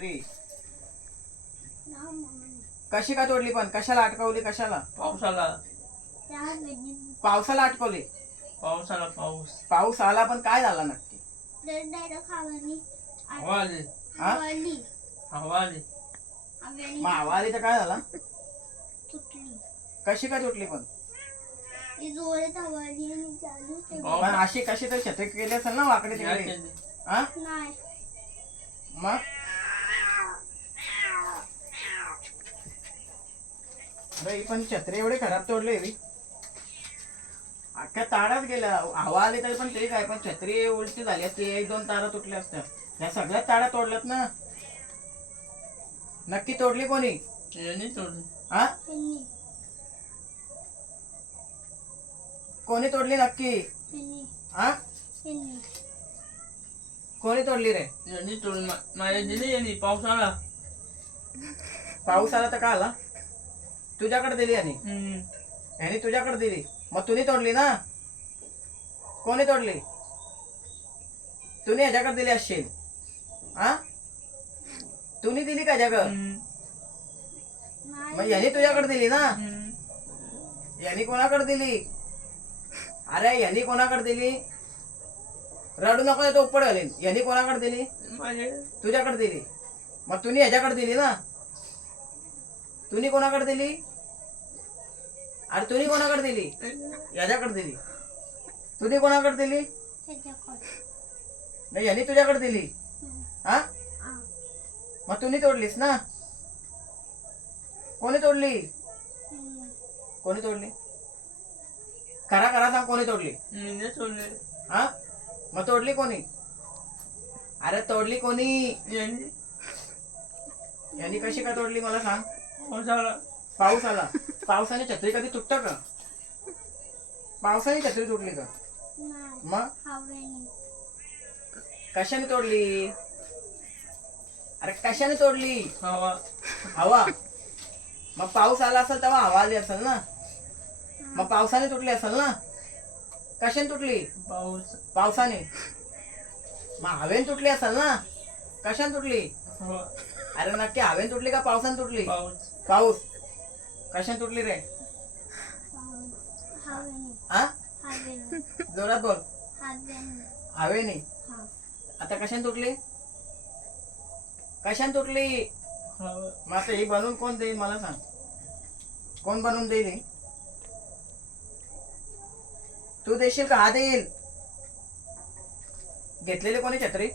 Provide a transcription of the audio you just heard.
छत्री कशी का तोडली पण कशाला अटकवली कशाला पावसाला पावसाला अटकवली पावसाला पाऊस पाऊस आला पण काय झाला नक्की हवा आली हा हवा आली मग हवा आली तर काय झाला कशी काय तुटली पण पण अशी कशी तर छत्री केली असेल ना वाकडे तिकडे हा मग अरे ही पण छत्री एवढी खराब तोडली रे अख्ख्या ताराच गेल्या हवा आली तरी पण ते काय पण छत्री उलटी झाली असती एक दोन तारा तुटल्या असत्या या सगळ्यात तारा तोडल्यात ना नक्की तोडली कोणी यांनी तोडली हा कोणी तोडली नक्की हा कोणी तोडली रे यांनी तोडली माझ्या दिली यांनी पावसाला पाऊस आला तर का आला तुझ्याकडे दिली आणि ह्यानी तुझ्याकडे दिली मग तुम्ही तोडली ना कोणी तोडली तुम्ही ह्याच्याकडे दिली असशील हा तुम्ही दिली का ह्याच्याकडे मग यांनी तुझ्याकडे दिली ना यांनी कोणाकडे दिली अरे यांनी कोणाकडे दिली रडू नको तो उपड घालीन यांनी कोणाकडे दिली तुझ्याकडे दिली मग तुम्ही ह्याच्याकडे दिली ना तुम्ही कोणाकडे दिली अरे तुम्ही कोणाकडे दिली याच्याकडे दिली तुम्ही कोणाकडे दिली नाही यांनी तुझ्याकडे दिली हा मग तुम्ही तोडलीस ना कोणी तोडली कोणी तोडली खरा खरा सांग कोणी तोडली हा मग तोडली कोणी अरे तोडली कोणी यांनी कशी का तोडली मला सांग पाऊस आला पावसाने छत्री कधी तुटत का पावसाने छत्री तुटली का मग कशाने तोडली अरे कशाने तोडली हवा हवा मग पाऊस आला असेल तेव्हा हवा आली असेल ना मग पावसाने तुटली असेल ना कशाने तुटली पाऊस पावसाने मग हवेने तुटली असेल ना कशाने तुटली हवा अरे नक्की हवेने तुटली का पावसाने तुटली पाऊस पाऊस कशाने तुटली रे हा जोरात बोल हवेने आता कशाने तुटली कशाने तुटली हवा मग आता ही बनवून कोण देईल मला सांग कोण बनवून देईल ही? तू देशील का हा देईल घेतलेली कोणी छत्री